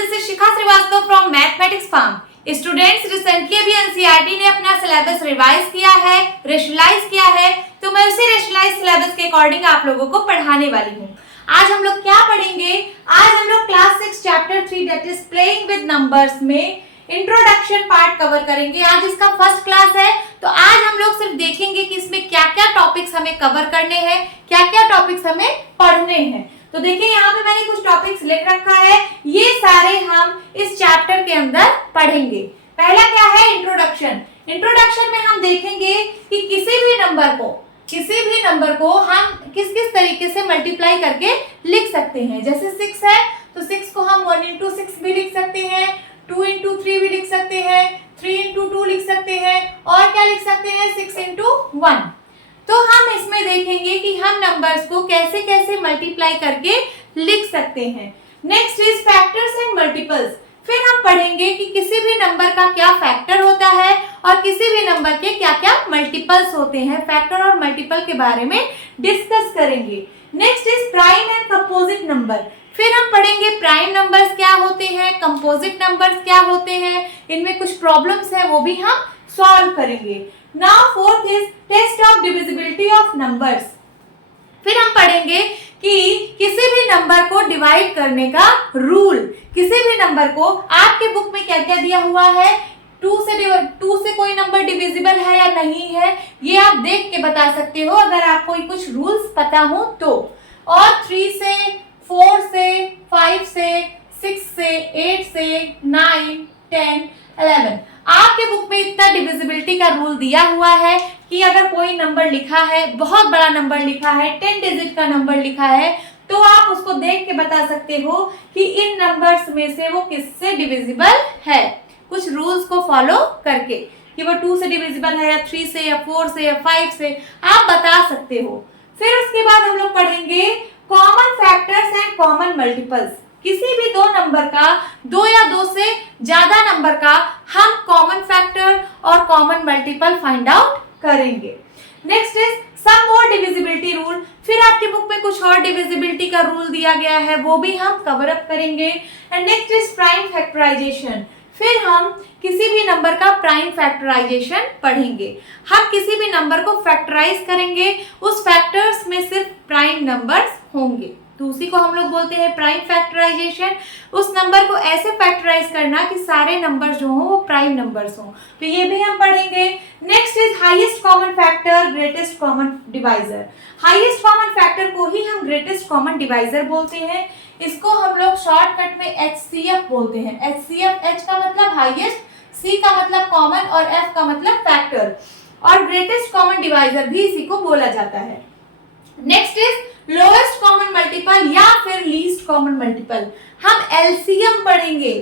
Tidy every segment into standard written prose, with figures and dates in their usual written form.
this is Shikha Srivastava from Mathematics Farm. Students recently अभी NCERT ने अपना syllabus revise किया है, रेशनलाइज किया है, तो मैं उसी रेशनलाइज सिलेबस के अकॉर्डिंग आप लोगों को पढ़ाने वाली हूँ। आज हम लोग क्या पढ़ेंगे? आज हम लोग class 6 chapter 3 that is playing with numbers में इंट्रोडक्शन पार्ट कवर करेंगे। आज इसका फर्स्ट क्लास है, तो आज हम लोग सिर्फ देखेंगे कि इसमें क्या क्या टॉपिक्स हमें कवर करने हैं, क्या क्या टॉपिक्स हमें पढ़ने हैं। तो देखिए यहाँ पे मैंने कुछ टॉपिक्स लिख रखा है, ये सारे हम इस चैप्टर के अंदर पढ़ेंगे। पहला क्या है? इंट्रोडक्शन। इंट्रोडक्शन में हम देखेंगे कि किसी भी नंबर को हम किस किस तरीके से मल्टीप्लाई करके लिख सकते हैं। जैसे 6 है तो 6 को हम 1 into 6 भी लिख सकते हैं, 2 into 3 भी लिख सकते हैं, 3 into 2 लिख सकते हैं, और क्या लिख सकते हैं? 6 into 1। तो हम इसमें देखेंगे कि हम नंबर्स को कैसे कैसे मल्टीप्लाई करके लिख सकते हैं। Next is factors and multiples. फिर हम पढ़ेंगे कि किसी भी नंबर का क्या फैक्टर होता है और किसी भी नंबर के क्या क्या मल्टीपल्स होते हैं। फैक्टर और मल्टीपल के बारे में डिस्कस करेंगे। Next is prime and composite number. फिर हम पढ़ेंगे प्राइम नंबर्स क्या होते हैं, कंपोजिट नंबर्स क्या होते हैं, इनमें कुछ प्रॉब्लम्स है वो भी हम सॉल्व करेंगे। Now fourth is test of divisibility of numbers। फिर हम पढ़ेंगे कि किसी भी नंबर को डिवाइड करने का रूल। किसी भी नंबर को, आपके बुक में क्या क्या दिया हुआ है, 2 से कोई नंबर डिविजिबल है या नहीं है, ये आप देख के बता सकते हो अगर आपको कुछ रूल्स पता हो तो। और 3 से, 4 से, 5 से, 6 से, 8 से, 9, 10, 11 आपके बुक में इतना डिविजिबिलिटी का रूल दिया हुआ है कि अगर कोई नंबर लिखा है, बहुत बड़ा नंबर लिखा है, 10 डिजिट का नंबर लिखा है, तो आप उसको देख के बता सकते हो कि इन नंबर्स में से वो किससे डिविजिबल है, कुछ रूल्स को फॉलो करके कि वो 2 से डिविजिबल है या 3 से या 4 से या 5 से आप बता सकते हो। फिर उसके बाद हम लोग पढ़ेंगे common factors and common multiples. किसी भी दो नंबर का, 2 या 2 से ज्यादा नंबर का हम कॉमन फैक्टर और कॉमन मल्टीपल फाइंड आउट करेंगे। Next is some more divisibility rule. फिर आपकी बुक में कुछ और डिविजिबिलिटी का रूल दिया गया है, वो भी हम कवर अप करेंगे। And next is prime factorisation. फिर हम किसी भी नंबर का प्राइम फैक्टराइजेशन पढ़ेंगे। हम किसी भी नंबर को फैक्टराइज करेंगे, उस फैक्टर्स में सिर्फ प्राइम नंबर्स होंगे, तो उसी को हम लोग बोलते हैं प्राइम फैक्टराइजेशन। उस नंबर को ऐसे फैक्टराइज करना कि सारे नंबर जो हो वो प्राइम नंबर्स हो, तो ये भी हम पढ़ेंगे। Next is highest common factor, greatest common divisor. Highest common factor को ही हम ग्रेटेस्ट कॉमन डिवाइजर बोलते हैं। इसको हम लोग शॉर्टकट में HCF बोलते हैं। HCF, H का मतलब हाईएस्ट, C का मतलब कॉमन और F का मतलब फैक्टर, और ग्रेटेस्ट कॉमन डिवाइजर भी इसी को बोला जाता है। Next is lowest common multiple या फिर लीस्ट कॉमन मल्टीपल। हम LCM पढ़ेंगे।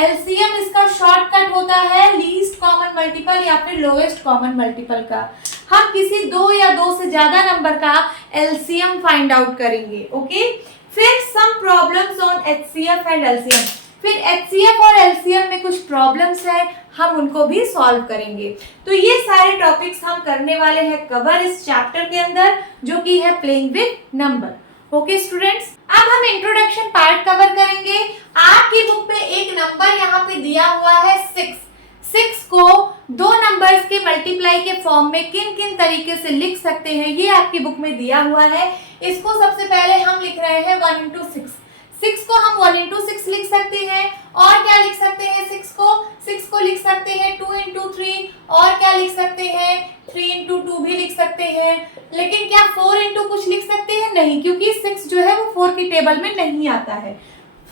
LCM इसका शॉर्टकट होता है लीस्ट कॉमन मल्टीपल या फिर लोएस्ट कॉमन मल्टीपल का। हम किसी 2 या 2 से ज्यादा नंबर का LCM फाइंड आउट करेंगे। ओके, फिर some problems on HCF and LCM। फिर HCF और LCM में कुछ प्रॉब्लम्स है, हम उनको भी सॉल्व करेंगे। तो ये सारे टॉपिक्स हम करने वाले हैं कवर इस चैप्टर के अंदर, जो कि है playing with number. Okay students, अब हम इंट्रोडक्शन पार्ट कवर करेंगे। आपकी बुक में एक नंबर यहाँ पे दिया हुआ है 6। 6 को 2 नंबर्स के मल्टीप्लाई के फॉर्म में किन किन तरीके से लिख सकते हैं, ये आपकी बुक में दिया हुआ है। इसको सबसे पहले हम लिख रहे हैं 1 into 6। 6 को हम 1 into 6 लिख सकते हैं, और क्या लिख सकते हैं? 6 को लिख सकते हैं 2 into 3, और क्या लिख सकते हैं? 3 into 2 भी लिख सकते हैं। लेकिन क्या 4 into कुछ लिख सकते हैं? नहीं, क्योंकि 6 जो है वो 4 की टेबल में नहीं आता है।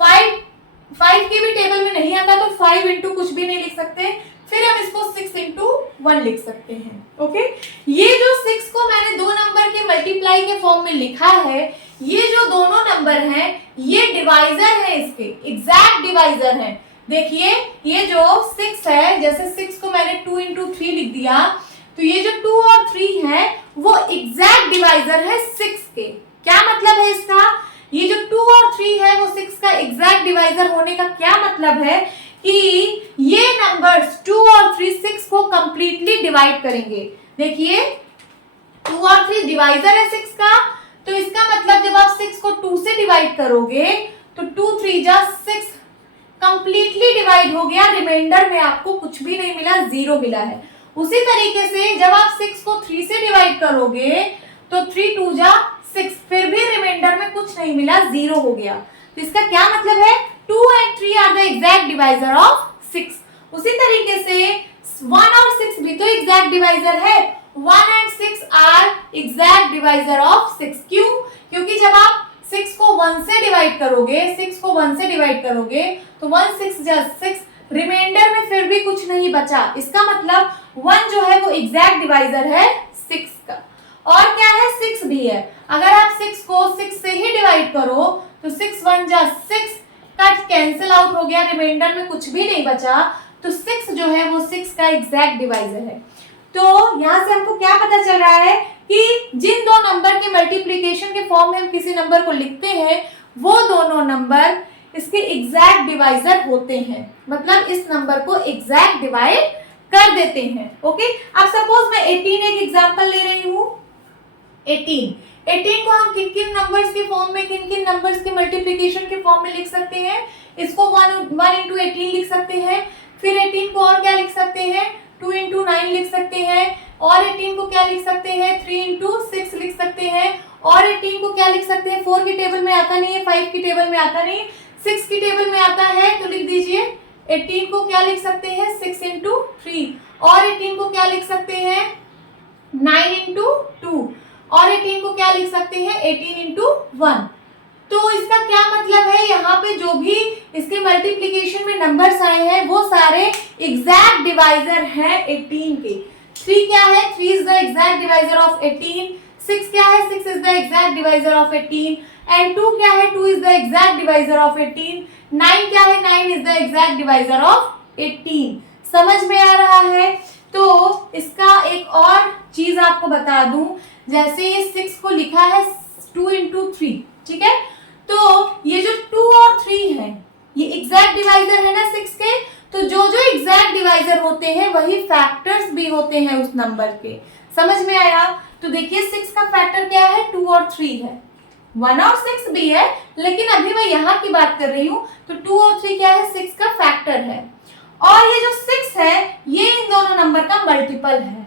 5 की भी टेबल में नहीं आता, तो 5 into कुछ भी नहीं लिख सकते। फिर हम इसको 6 into 1 लिख सकते हैं। ओके, ये जो 6 को मैंने 2 नंबर के मल्टीप्लाई के फॉर्म में लिखा है, ये जो दोनों नंबर हैं ये डिवाइजर है, इसके एग्जैक्ट डिवाइजर हैं। देखिए ये जो 6 है, जैसे 6 को मैंने 2 into 3 लिख दिया, तो ये जो 2 और 3 है वो एग्जैक्ट डिवाइजर है 6 के। क्या मतलब है इसका? ये जो 2 और 3 है वो 6 का एग्जैक्ट डिवाइजर होने का क्या मतलब है कि ये नंबर्स 2 और 3 6 को कंप्लीटली डिवाइड करेंगे। देखिए 2 और 3 डिवाइजर है 6 का, तो इसका मतलब जब आप 6 को 2 से डिवाइड करोगे तो 2 3 जा 6 कंप्लीटली डिवाइड हो गया, रिमाइंडर में आपको कुछ भी नहीं मिला, 0 मिला है। उसी तरीके से जब आप 6 को 3 से डिवाइड करोगे तो 3 2 जा 6, फिर भी रिमाइंडर में कुछ नहीं मिला, 0 हो गया। तो इसका क्या मतलब है, 2 and 3 are the exact divisor of 6। उसी तरीके से 1 और 6 भी तो एग्जैक्ट डिवाइजर है, 1 and 6 are exact divisor of 6। क्यों? क्योंकि जब आप 6 को 1 से डिवाइड करोगे, 6 को 1 से डिवाइड करोगे तो 1 6 जा 6, रिमाइंडर में फिर भी कुछ नहीं बचा। इसका मतलब 1 जो है वो एग्जैक्ट डिवाइजर है 6 का। और क्या है, 6 भी है। अगर आप 6 को 6 से ही डिवाइड करो तो 6 1 जा 6 का कैंसिल आउट हो गया, रिमाइंडर में कुछ भी नहीं बचा, तो 6 जो है वो 6 का एग्जैक्ट डिवाइजर है। तो यहाँ से हमको क्या पता चल रहा है कि जिन दो नंबर के मल्टीप्लिकेशन के फॉर्म में हम किसी नंबर को लिखते हैं वो दोनों नंबर इसके एग्जैक्ट डिवाइजर होते हैं, मतलब इस नंबर को एग्जैक्ट डिवाइड कर देते हैं। ओके, अब सपोज मैं 18 एक एग्जांपल ले रही हूँ। 18 को हम किन किन नंबर्स के फॉर्म में, किन किन नंबर्स के मल्टीप्लिकेशन के फॉर्म में लिख सकते हैं? इसको 1 into 18 लिख सकते हैं। फिर 18 को और क्या लिख सकते हैं, 2 into 9 लिख सकते हैं। और 18 को क्या लिख सकते हैं, 3 into 6 लिख सकते हैं। और 18 को क्या लिख सकते हैं, 4 की टेबल में आता नहीं है, 5 की टेबल में आता नहीं, 6 की टेबल में आता है, तो लिख दीजिए 18 को क्या लिख सकते हैं, 6 into 3। और 18 को क्या लिख सकते हैं, 9 into 2। और 18 को क्या लिख सकते हैं, 18 into 1। तो इसका क्या मतलब है, यहाँ पे जो भी इसके मल्टीप्लिकेशन में नंबर्स आए हैं वो सारे एग्जैक्ट डिवाइजर हैं 18 के। 3 क्या है, 3 is the exact divisor of 18। 6 क्या है, 6 is the exact divisor of 18। And 2 क्या है, 2 is the exact divisor of 18। 9 क्या है, 9 is the exact divisor of 18। समझ में आ रहा है? तो इसका एक और चीज आपको बता दूं, जैसे ये 6 को लिखा है 2 into 3, ठीक है, तो ये जो 2 और 3 है ये एग्जैक्ट डिवाइजर है ना 6 के, तो जो जो एग्जैक्ट डिवाइजर होते हैं वही फैक्टर्स भी होते हैं उस नंबर के। समझ में आया? तो देखिए 6 का फैक्टर क्या है, 2 और 3 है, 1 और 6 भी है, लेकिन अभी मैं यहाँ की बात कर रही हूँ, तो 2 और 3 क्या है, 6 का फैक्टर है। और ये जो 6 है ये इन दोनों नंबर का मल्टीपल है।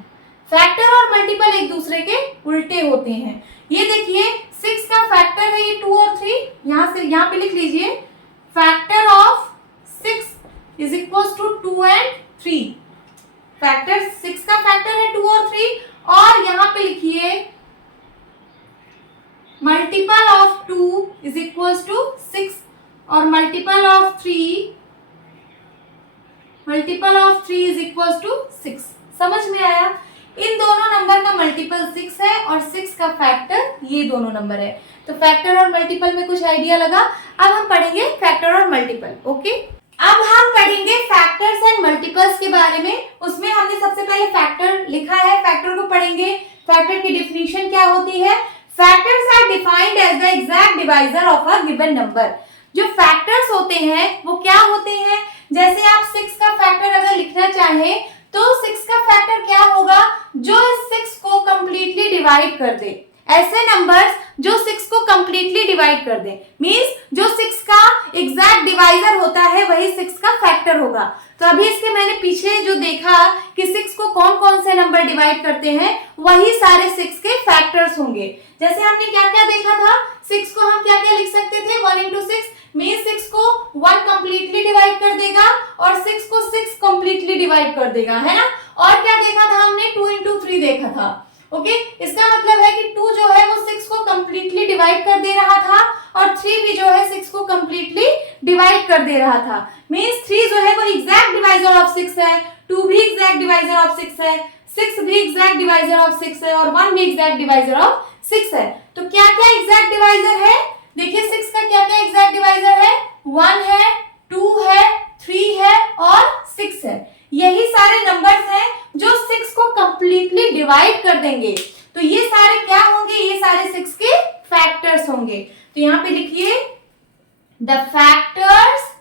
फैक्टर और मल्टीपल एक दूसरे के उल्टे होते हैं। ये देखिए 6 का फैक्टर है ये 2 और 3, यहाँ पे लिख लीजिए factor of 6 is equal to 2 and 3। Factor 6 का फैक्टर है 2 और 3, और यहाँ पे लिखिए multiple of 2 is equal to 6 और multiple of 3 is equal to 6। समझ में आया? इन दोनों नंबर का मल्टीपल 6 है और 6 का फैक्टर ये दोनों नंबर है। तो फैक्टर और मल्टीपल में कुछ आइडिया लगा। अब हम पढ़ेंगे फैक्टर और मल्टीपल। ओके, अब हम पढ़ेंगे फैक्टर्स एंड मल्टीपल्स के बारे में। उसमें हमने सबसे पहले फैक्टर लिखा है, फैक्टर को पढ़ेंगे। फैक्टर की डिफिनीशन क्या होती है? Factors are defined as the exact divisor of a given number. जो फैक्टर्स होते हैं वो क्या होते हैं? जैसे आप 6 का फैक्टर अगर लिखना चाहें तो 6 का फैक्टर क्या होगा, जो इस 6 को कंप्लीटली डिवाइड कर दे। ऐसे नंबर्स जो 6 को कंप्लीटली डिवाइड कर दे, मींस जो 6 का एग्जैक्ट डिवाइजर होता है वही 6 का फैक्टर होगा। तो अभी इसके मैंने पीछे जो देखा कि 6 को कौन कौन से नंबर डिवाइड करते हैं, वही सारे 6 के फैक्टर्स होंगे। जैसे हमने क्या क्या देखा था, 6 को हम क्या क्या लिख सकते थे, 1 into 6 मीन 6 को 1 कंप्लीटली डिवाइड कर देगा और 6 को 6 कंप्लीटली डिवाइड कर देगा, है ना। और क्या देखा था हमने, 2 into 3 देखा था। ओके, इसका मतलब है कि 2 जो है वो 6 को कंप्लीटली डिवाइड कर दे रहा था और 3 भी जो है 6 को कंप्लीटली डिवाइड कर दे रहा था। मींस 3 जो है वो एग्जैक्ट डिवाइजर ऑफ 6 है, 2 भी एग्जैक्ट डिवाइजर ऑफ 6 है, 6 भी एग्जैक्ट डिवाइजर ऑफ 6 है और 1 भी एग्जैक्ट डिवाइजर ऑफ 6 है। तो क्या क्या एग्जैक्ट डिवाइजर है? देखिए 6 का क्या क्या एग्जैक्ट डिवाइजर है, 1 है, 2 है, 3 है और 6 है। यही सारे नंबर्स हैं जो 6 को कंप्लीटली डिवाइड कर देंगे। तो ये सारे क्या होंगे, ये सारे 6 के फैक्टर्स होंगे। तो यहाँ पे लिखिए द फैक्टर्स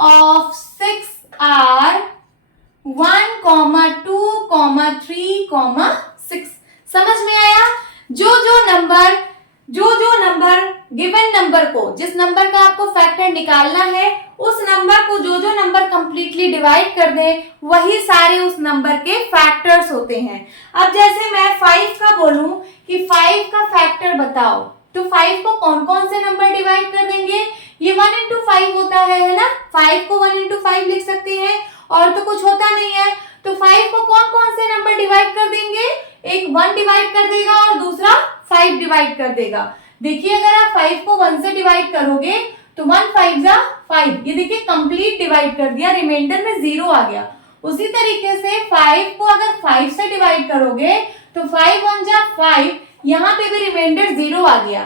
ऑफ 6 आर 1, 2, 3, 6। समझ में आया? जो जो नंबर गिवन नंबर नंबर को, जिस नंबर का आपको फैक्टर निकालना है, उस नंबर को जो नंबर कंप्लीटली डिवाइड कर दे वही सारे उस नंबर के फैक्टर्स होते हैं। अब जैसे मैं 5 का बोलूं कि 5 का फैक्टर बताओ, तो 5 को कौन कौन से नंबर डिवाइड कर देंगे? ये 1 into 5 होता है ना, 5 को 1 into 5 लिख सकते हैं, और तो कुछ होता नहीं है। तो 5 को कौन कौन से नंबर डिवाइड कर देंगे? एक 1 डिवाइड कर देगा और दूसरा 5 डिवाइड कर देगा। देखिए अगर आप 5 को 1 से डिवाइड करोगे तो 1 5 जा 5, ये देखिए कंप्लीट डिवाइड कर दिया, रिमाइंडर में 0 आ गया। उसी तरीके से 5 को अगर 5 से डिवाइड करोगे तो 5 1 जा 5, यहाँ पे भी रिमाइंडर 0 आ गया।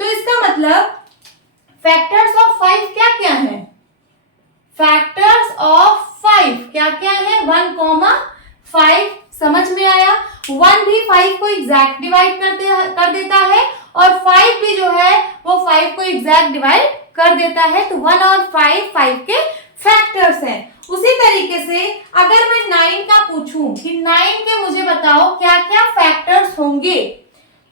तो इसका मतलब फैक्टर्स ऑफ 5 क्या क्या है? फैक्टर्स ऑफ 5 क्या क्या है? 1, 5 समझ में आया। 1 भी 5 को एग्जैक्ट डिवाइड कर देता है और 5 भी जो है वो 5 को एग्जैक्ट डिवाइड कर देता है। तो 1 और 5 के फैक्टर्स हैं। उसी तरीके से अगर मैं 9 का पूछूं कि 9 के मुझे बताओ क्या क्या फैक्टर्स होंगे,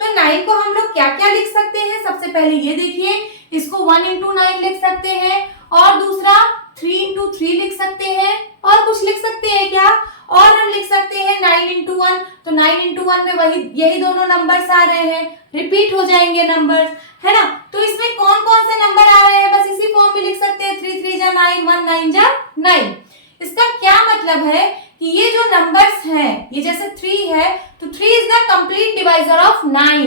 तो 9 को हम लोग क्या क्या लिख सकते हैं? सबसे पहले ये देखिए, इसको 1 into 9 लिख सकते हैं, और दूसरा 3 into 3 लिख सकते हैं, और कुछ लिख सकते हैं क्या? और हम लिख सकते हैं 9 into 1, तो 9 into 1 में वही यही दोनों नंबर्स आ रहे हैं, रिपीट हो जाएंगे नंबर्स, है ना। तो इसमें कौन कौन से नंबर आ रहे हैं बस इसी फॉर्म में लिख सकते हैं, 3 3 जा 9, 1 9 जा 9। इसका क्या मतलब है कि ये जो नंबर्स हैं, ये जैसे 3 है तो 3 is the complete divisor of 9,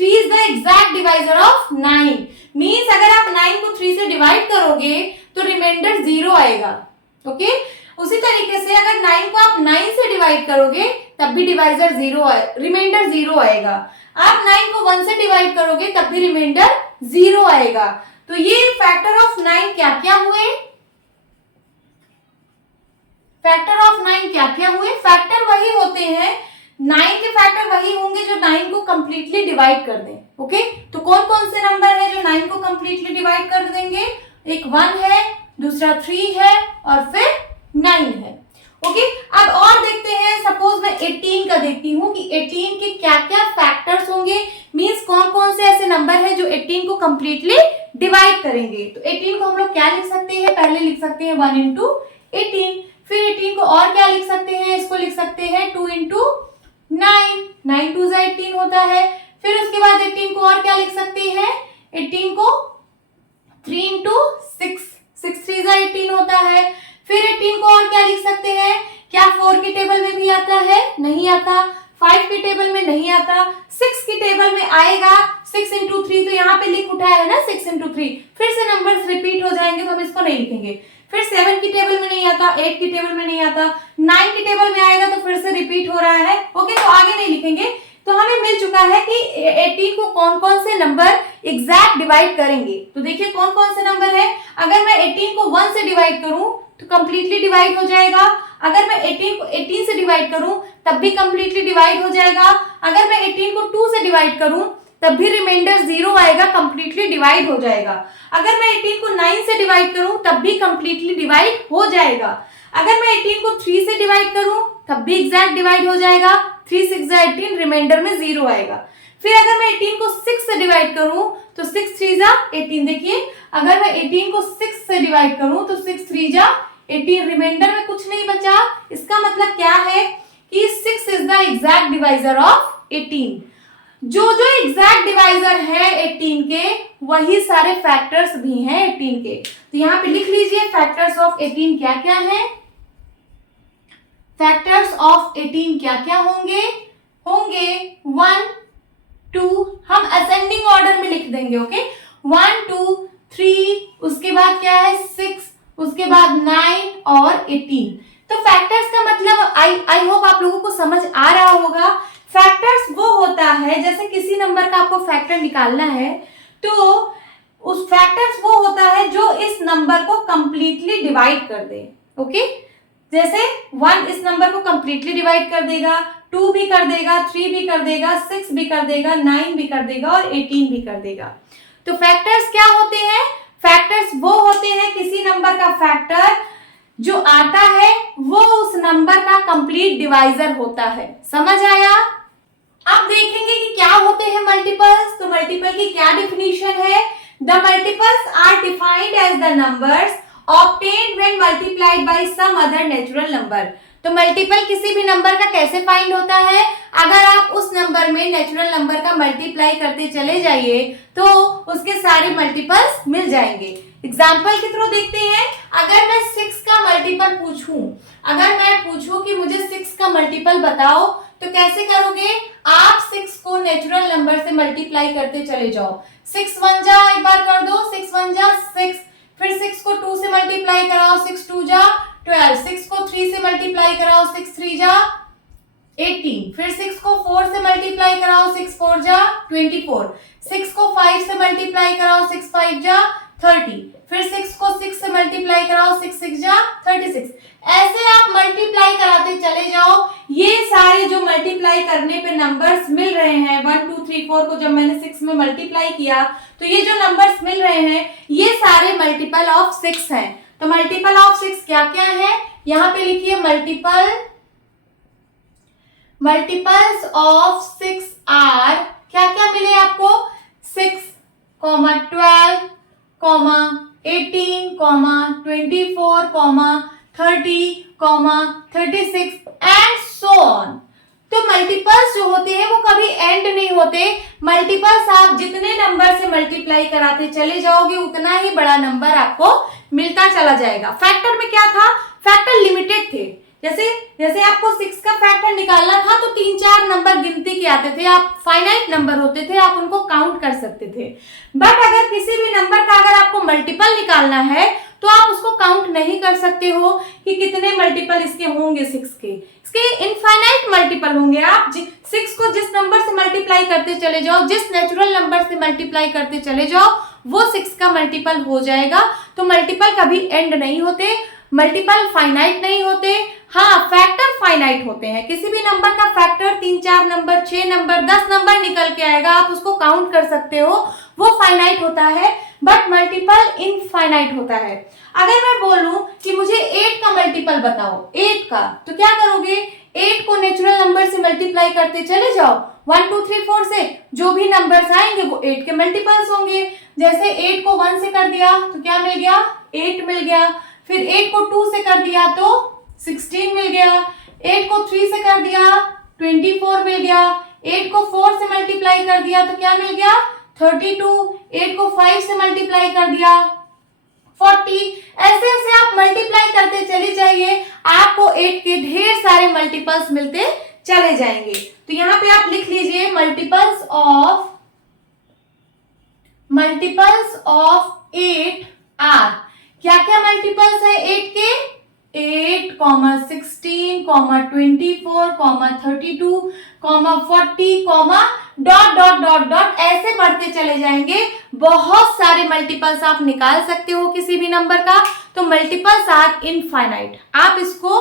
3 is the exact divisor of 9। Means अगर आप 9 को 3 से डिवाइड करोगे तो रिमाइंडर 0 आएगा। ओके, उसी तरीके से अगर 9 को आप 9 से डिवाइड करोगे तब भी डिवाइजर 0 रिमाइंडर 0 आएगा। आप 9 को 1 से डिवाइड करोगे तब भी रिमाइंडर 0 आएगा। तो ये फैक्टर ऑफ 9 क्या क्या हुए? फैक्टर ऑफ 9 क्या क्या हुए? फैक्टर वही होते हैं, 9 के फैक्टर वही होंगे जो 9 को कंप्लीटली डिवाइड कर दें। ओके, तो कौन कौन से नंबर है जो 9 को कंप्लीटली डिवाइड कर देंगे? एक 1 है, दूसरा 3 है और फिर 9 है। ओके, अब और देखते हैं, सपोज मैं 18 का देखती हूँ कि 18 के क्या क्या फैक्टर्स होंगे, मींस कौन कौन से ऐसे नंबर है जो 18 को कंप्लीटली डिवाइड करेंगे। तो 18 को हम लोग क्या लिख सकते हैं? पहले लिख सकते हैं 1 into 18, फिर 18 को और क्या लिख सकते हैं? इसको लिख सकते हैं 2 into 9, 9 2 जा 18 होता है। फिर उसके बाद 18 को और क्या लिख सकते हैं? 18 को 3 into 6, 6 3 जा 18 होता है। फिर 18 को और क्या लिख सकते हैं? क्या 4 की टेबल में भी आता है? नहीं आता। 5 की टेबल में नहीं आता, 6 की टेबल में आएगा। 6 into 3 तो यहाँ पे लिख उठाया है ना, 6 into 3, फिर से नंबर्स रिपीट हो जाएंगे तो हम इसको नहीं लिखेंगे। फिर 7 की टेबल में नहीं आता, 8 की टेबल में नहीं आता, 9 की टेबल में आएगा तो फिर से रिपीट हो रहा है। ओके, तो आगे नहीं लिखेंगे। तो हमें मिल चुका है कि 18 को कौन कौन से नंबर एग्जैक्ट डिवाइड करेंगे। तो देखिए कौन कौन से नंबर है। अगर मैं 18 को 1 से डिवाइड करूं तो कंप्लीटली डिवाइड हो जाएगा। अगर मैं 18 को 18 से डिवाइड करूं तब भी कंप्लीटली डिवाइड हो जाएगा। अगर मैं 18 को 2 से डिवाइड करूं तब भी रिमाइंडर 0 आएगा, कंप्लीटली डिवाइड हो जाएगा। अगर मैं 18 को 9 से डिवाइड करूं तब भी कंप्लीटली डिवाइड हो जाएगा। अगर मैं 18 को 3 से डिवाइड करूं तब भी एग्जैक्ट डिवाइड हो जाएगा। 3 6 जा 18, रिमाइंडर में 0 आएगा। फिर अगर मैं 18 को 6 से डिवाइड करूं तो 6 3 जा 18, देखिए अगर मैं 18 को 6 से डिवाइड करूं तो 6 3 जा 18, रिमाइंडर में कुछ नहीं बचा। इसका मतलब क्या है कि 6 is the exact divisor of 18। जो जो एग्जैक्ट डिवाइजर है 18 के वही सारे फैक्टर्स भी हैं 18 के। तो यहाँ पे लिख लीजिए फैक्टर्स ऑफ 18 क्या क्या है। फैक्टर्स ऑफ 18 क्या क्या होंगे? 1 2, हम असेंडिंग ऑर्डर में लिख देंगे। ओके, 1 2 3, उसके बाद क्या है 6, उसके बाद 9 और 18। तो फैक्टर्स का मतलब आई होप आप लोगों को समझ आ रहा होगा। फैक्टर्स वो होता है, जैसे किसी नंबर का आपको फैक्टर निकालना है तो उस फैक्टर्स वो होता है जो इस नंबर को कंप्लीटली डिवाइड कर दे। ओके, जैसे 1 इस नंबर को कंप्लीटली डिवाइड कर देगा, 2 भी कर देगा, 3 भी कर देगा, 6 भी कर देगा, 9 भी कर देगा और 18 भी कर देगा। तो फैक्टर्स क्या होते हैं? फैक्टर्स वो होते हैं किसी नंबर का फैक्टर जो आता है वो उस नंबर का कंप्लीट डिवाइजर होता है। समझ आया? अब देखेंगे कि क्या होते हैं मल्टीपल्स। तो मल्टीपल की क्या डिफिनीशन है? The multiples are defined as the numbers obtained when multiplied by some other natural number. तो मल्टीपल किसी भी नंबर का कैसे फाइंड होता है? अगर आप उस नंबर में नेचुरल नंबर का मल्टीप्लाई करते चले जाइए तो उसके सारे मल्टीपल्स मिल जाएंगे। एग्जाम्पल के थ्रू देखते हैं। अगर मैं 6 का मल्टीपल पूछूं, अगर मैं पूछूं कि मुझे 6 का मल्टीपल बताओ, तो कैसे करोगे? आप 6 को नेचुरल नंबर से मल्टीप्लाई करते चले जाओ। 6 1 जा, एक बार कर दो, 6 1 जा 6, फिर 6 को 2 से मल्टीप्लाई कराओ, 6 2 जा 12, 6 को 3 से मल्टीप्लाई कराओ, 6 3 जा 18, फिर 6 को 4 से मल्टीप्लाई कराओ, 6 4 जा 24, 6 को 5 से मल्टीप्लाई कराओ, 6 5 जा 30, फिर 6 को 6 से मल्टीप्लाई कराओ, 6 6 जा 36। ऐसे आप मल्टीप्लाई कराते चले जाओ। ये सारे जो मल्टीप्लाई करने पे नंबर्स मिल रहे हैं 1 2 3 4 को जब मैंने 6 में मल्टीप्लाई किया तो ये जो नंबर्स मिल रहे हैं ये सारे मल्टीपल ऑफ 6 हैं। तो मल्टीपल ऑफ 6 क्या क्या है? यहाँ पे लिखिए मल्टीपल्स ऑफ 6 आर क्या क्या मिले आपको? 6, 12, 18, 24, 30, 36 एंड सो ऑन। तो मल्टीपल्स जो होते हैं वो कभी एंड नहीं होते। मल्टीपल्स आप जितने नंबर से मल्टीप्लाई कराते चले जाओगे उतना ही बड़ा नंबर आपको मिलता चला जाएगा। फैक्टर में क्या था? फैक्टर लिमिटेड थे। जैसे आपको 6 का फैक्टर निकालना था तो 3-4 नंबर गिनती के आते थे, आप फाइनाइट नंबर होते थे, आप उनको काउंट कर सकते थे। बट अगर किसी भी नंबर का अगर आपको मल्टीपल निकालना है तो आप उसको काउंट नहीं कर सकते हो कि कितने मल्टीपल इसके होंगे 6 के। इसके इनफाइनाइट मल्टीपल होंगे। आप 6 को जिस नंबर से मल्टीप्लाई करते चले जाओ, जिस नेचुरल नंबर से मल्टीप्लाई करते चले जाओ, वो 6 का मल्टीपल हो जाएगा। तो मल्टीपल कभी एंड नहीं होते, मल्टीपल फाइनाइट नहीं होते। हाँ, फैक्टर फाइनाइट होते हैं। किसी भी नंबर का फैक्टर 3-4 नंबर, 6 नंबर, 10 नंबर निकल के आएगा, आप उसको काउंट कर सकते हो, वो फाइनाइट होता है। बट मल्टीपल इनफाइनाइट होता है। अगर मैं बोलूं कि मुझे 8 का मल्टीपल बताओ, 8 का, तो क्या करोगे? 8 को नेचुरल नंबर से मल्टीप्लाई करते चले जाओ 1 2 3 4 से, जो भी नंबर्स आएंगे वो 8 के मल्टीपल्स होंगे। जैसे 8 को 1 से कर दिया तो क्या मिल गया? 8 मिल गया। फिर 8 को 2 से कर दिया तो 16 मिल गया। 8 को 3 से कर दिया 24 मिल गया। 8 को 4 से मल्टीप्लाई कर दिया तो क्या मिल गया? 32। 8 को 5 से मल्टीप्लाई कर दिया 40। ऐसे ऐसे आप मल्टीप्लाई करते चले जाइए, आपको 8 के ढेर सारे मल्टीपल्स मिलते चले जाएंगे। तो यहाँ पे आप लिख लीजिए मल्टीपल्स ऑफ 8 आर। क्या क्या मल्टीपल्स है 8 के? 8, 16, 24, 32, 40, डॉट ऐसे बढ़ते चले जाएंगे। बहुत सारे मल्टीपल्स आप निकाल सकते हो किसी भी नंबर का। तो मल्टीपल्स आर इनफाइनाइट। आप इसको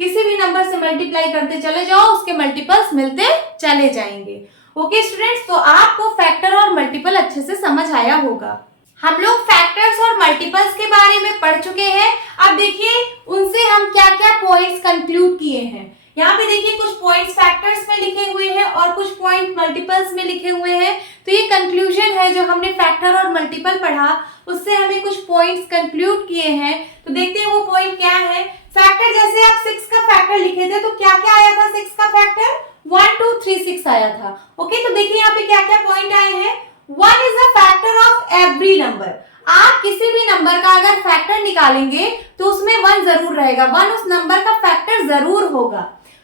किसी भी नंबर से मल्टीप्लाई करते चले जाओ, उसके मल्टीपल्स मिलते चले जाएंगे। ओके स्टूडेंट्स, तो आपको फैक्टर और मल्टीपल अच्छे से समझ आया होगा। हम लोग फैक्टर्स और मल्टीपल्स के बारे में पढ़ चुके हैं। अब देखिए उनसे हम क्या क्या पॉइंट्स कंक्लूड किए हैं। यहाँ पे देखिए कुछ पॉइंट्स फैक्टर्स में लिखे हुए हैं और कुछ पॉइंट मल्टीपल्स में लिखे हुए हैं। तो ये कंक्लूजन है, जो हमने फैक्टर और मल्टीपल पढ़ा उससे हमें कुछ पॉइंट्स कंक्लूड किए हैं। तो देखते हैं वो पॉइंट क्या है। फैक्टर, जैसे आप 6 का फैक्टर लिखे थे तो क्या क्या आया था 6 का फैक्टर? 1 2 3 6 आया था। ओके, तो देखिए यहाँ पे क्या क्या पॉइंट आए हैं। 1 is a factor of every number। आप किसी भी नंबर का अगर फैक्टर निकालेंगे तो उसमें 1 जरूर रहेगा, 1 उस नंबर का फैक्टर जरूर होगा।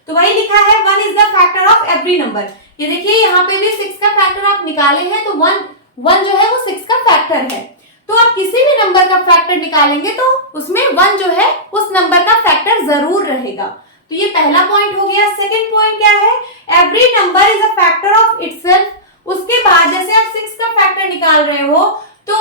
तो वही लिखा है 1 is the factor of every number। ये देखिए यहाँ पे भी 6 का फैक्टर आप निकाले हैं तो 1 जो है वो 6 का फैक्टर है। तो आप किसी भी नंबर का फैक्टर निकालेंगे तो उसमें 1 जो है उस नंबर का फैक्टर जरूर रहेगा। तो ये पहला पॉइंट हो गया। सेकेंड पॉइंट क्या है? Every number is a factor of itself. उसके बाद जैसे आप 6 का फैक्टर निकाल रहे हो तो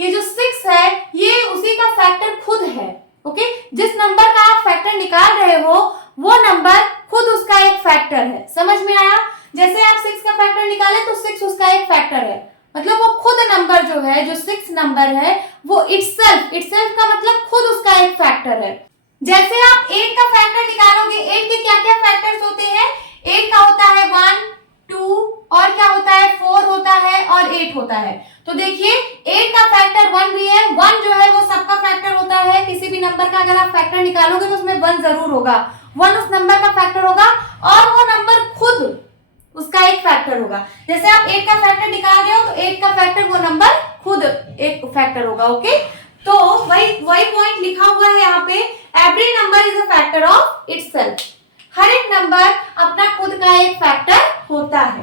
ये जो 6 है ये उसी का फैक्टर खुद है। ओके, जिस नंबर का आप फैक्टर निकाल रहे हो वो नंबर खुद उसका एक फैक्टर है। समझ में आया? जैसे आप 6 का फैक्टर निकाले तो 6 उसका एक फैक्टर है, मतलब वो खुद नंबर जो है, जो 6 नंबर है वो इटसेल्फ का मतलब खुद उसका एक फैक्टर है। जैसे आप 8 का फैक्टर निकालोगे, 8 के क्या क्या फैक्टर्स होते हैं? 8 का होता है 1 2 और क्या होता है 4 होता है और 8 होता है। तो देखिए 8 का फैक्टर 1 भी है, 1 जो है वो सबका फैक्टर होता है। किसी भी नंबर का अगर आप फैक्टर निकालोगे तो उसमें 1 जरूर होगा, 1 उस नंबर का फैक्टर होगा और वो नंबर खुद उसका एक फैक्टर होगा। जैसे आप 8 का फैक्टर निकाल रहे हो तो 8 का फैक्टर वो नंबर खुद एक फैक्टर होगा। ओके, तो वही पॉइंट लिखा हुआ है यहाँ पे, every number is a factor of itself. हर एक नंबर अपना खुद का एक फैक्टर होता है।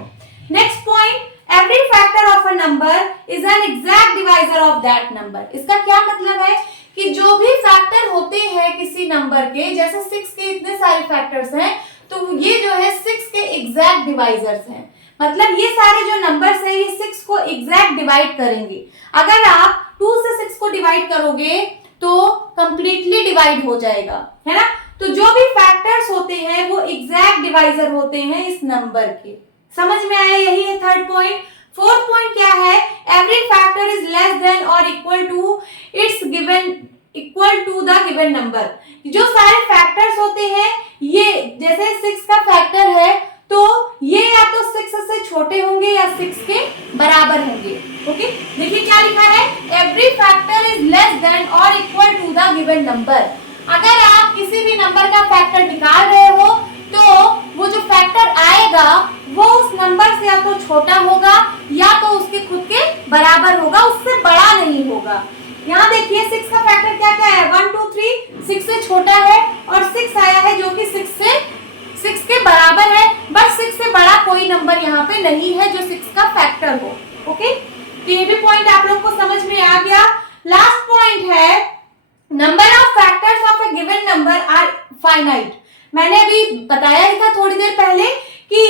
Next point, every factor of a number is an exact divisor of that number. इसका क्या मतलब है कि जो भी फैक्टर होते हैं किसी नंबर के, जैसे 6 के इतने सारे फैक्टर्स हैं, तो ये जो है 6 के एग्जैक्ट डिवाइजर्स हैं। मतलब ये सारे जो नंबर्स हैं ये 6 को एग्जैक्ट डिवाइड करेंगे। अगर आप 2 से 6 को डिवाइड करोगे तो कंप्लीटली डिवाइड हो जाएगा, है ना। तो जो भी फैक्टर्स होते हैं वो एग्जैक्ट डिवाइजर होते हैं इस नंबर के। समझ में आया, यही है थर्ड पॉइंट। फोर्थ पॉइंट क्या है, every factor is less than और equal to its given equal to the given number. जो सारे फैक्टर्स होते हैं ये, जैसे 6 का फैक्टर है तो ये या तो 6 से छोटे होंगे या 6 के बराबर होंगे। ओके, देखिए क्या लिखा है, every factor is less than और equal to the given number. अगर आप किसी भी नंबर का फैक्टर निकाल रहे हो तो वो जो फैक्टर आएगा वो उस नंबर से या तो छोटा होगा या तो उसके खुद के बराबर होगा, उससे बड़ा नहीं होगा। यहाँ देखिए 6 का फैक्टर क्या क्या है, 1 2 3, 6 से छोटा है और 6 आया है जो कि 6 के बराबर है, बट 6 से बड़ा कोई नंबर यहाँ पे नहीं है जो 6 का फैक्टर हो। ओके, तो ये भी पॉइंट आप लोग को समझ में आ गया। लास्ट पॉइंट है, number of factors of a given number are finite. मैंने अभी बताया ही था थोड़ी देर पहले कि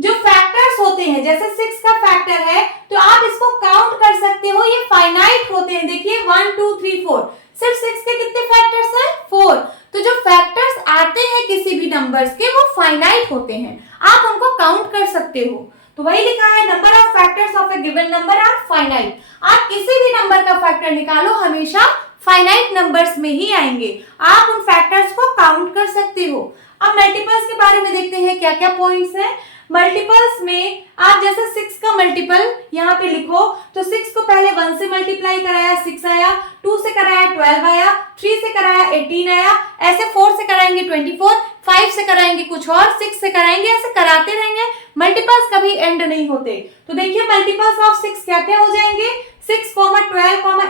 जो फैक्टर्स होते हैं, जैसे 6 का फैक्टर है तो आप इसको काउंट कर सकते हो, ये फाइनाइट होते हैं। देखिए 1 2 3 4, सिर्फ 6 के कितने फैक्टर्स हैं 4। तो जो फैक्टर्स आते हैं किसी भी नंबर्स के वो फाइनाइट होते हैं, आप उनको काउंट कर सकते हो। तो वही लिखा है, number of factors of a given number are finite. आप किसी भी नंबर का फैक्टर निकालो हमेशा फाइनाइट नंबर्स में ही आएंगे, आप उन फैक्टर्स को काउंट कर सकते हो। अब मल्टीपल्स के बारे में देखते हैं क्या क्या पॉइंट्स हैं। मल्टीपल्स में आप जैसे 6 का मल्टीपल यहाँ पे लिखो तो 6 को पहले 1 से मल्टीप्लाई कराया 6 आया, 2 से कराया 12 आया, 3 से कराया 18 आया, ऐसे 4 से कराएंगे 24, 5 से कराएंगे कुछ और, 6 से कराएंगे, ऐसे कराते रहेंगे। मल्टीपल्स कभी एंड नहीं होते। तो देखिए मल्टीपल्स ऑफ 6 क्या क्या हो जाएंगे, 6, 12,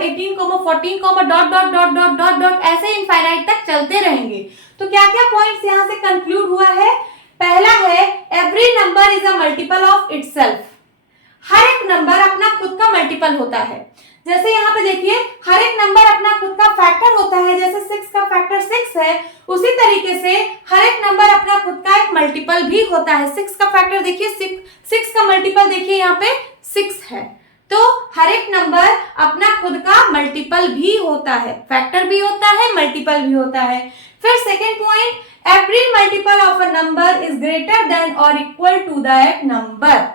18, 14, dot dot dot dot dot dot ऐसे इनफाइनाइट तक चलते रहेंगे। तो क्या क्या पॉइंट्स यहाँ से कंक्लूड हुआ है, पहला है every number is a multiple of itself. हर एक नंबर अपना खुद का मल्टीपल होता है। जैसे यहाँ पे देखिए हर एक नंबर अपना खुद का फैक्टर होता है, जैसे 6 का फैक्टर 6 है, उसी तरीके से हर एक नंबर अपना खुद का एक मल्टीपल भी होता है। 6 का फैक्टर देखिए 6 का मल्टीपल देखिए यहाँ पे 6 है, तो हर एक नंबर अपना खुद का मल्टीपल भी होता है, फैक्टर भी होता है, मल्टीपल भी होता है। फिर second point, every multiple of a number is greater than और इक्वल टू दैट नंबर।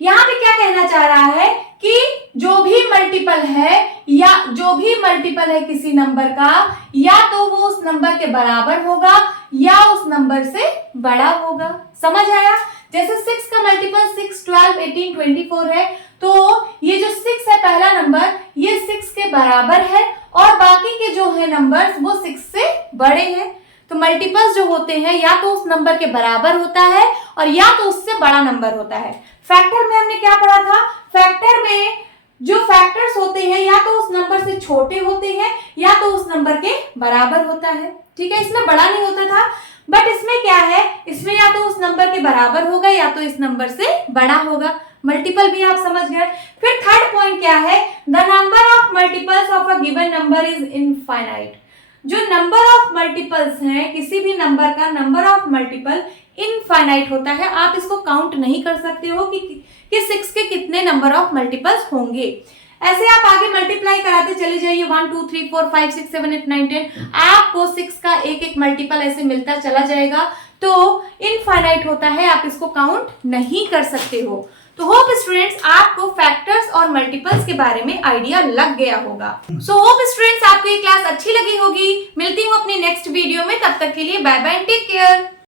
यहाँ पे क्या कहना चाह रहा है कि जो भी मल्टीपल है या जो भी मल्टीपल है किसी नंबर का, या तो वो उस नंबर के बराबर होगा या उस नंबर से बड़ा होगा। समझ आया? जैसे 6 का मल्टीपल 6, 12, 18, 24 है, तो ये जो 6 है पहला नंबर, ये 6 के बराबर है और बाकी के जो है नंबर्स वो 6 से बड़े हैं। तो मल्टीपल्स जो होते हैं या तो उस नंबर के बराबर होता है और या तो उससे बड़ा नंबर होता है। फैक्टर में हमने क्या पढ़ा था, फैक्टर में जो फैक्टर्स होते हैं या तो उस नंबर से छोटे होते हैं या तो उस नंबर के बराबर होता है। ठीक है, इसमें बड़ा नहीं होता था, बट इसमें क्या है, इसमें या तो उस नंबर के बराबर होगा या तो इस नंबर से बड़ा होगा। मल्टीपल भी आप समझ गए। फिर थर्ड पॉइंट क्या है, the number of multiples of a given number is infinite. जो नंबर ऑफ मल्टीपल्स हैं किसी भी नंबर का, नंबर ऑफ मल्टीपल इनफाइनाइट होता है। आप इसको काउंट नहीं कर सकते हो कि 6 के कितने नंबर ऑफ मल्टीपल्स होंगे। ऐसे आप आगे मल्टीप्लाई कराते चले जाइए, 1 2 3 4 5 6 7 8 9 10, आपको 6 का एक एक मल्टीपल ऐसे मिलता चला जाएगा। तो इनफाइनाइट होता है, आप इसको काउंट नहीं कर सकते हो। तो होप स्टूडेंट्स आपको फैक्टर्स और मल्टीपल्स के बारे में आइडिया लग गया होगा। सो होप स्टूडेंट्स आपको ये क्लास अच्छी लगी होगी। मिलती हूँ अपनी नेक्स्ट वीडियो में, तब तक के लिए बाय बाय, टेक केयर।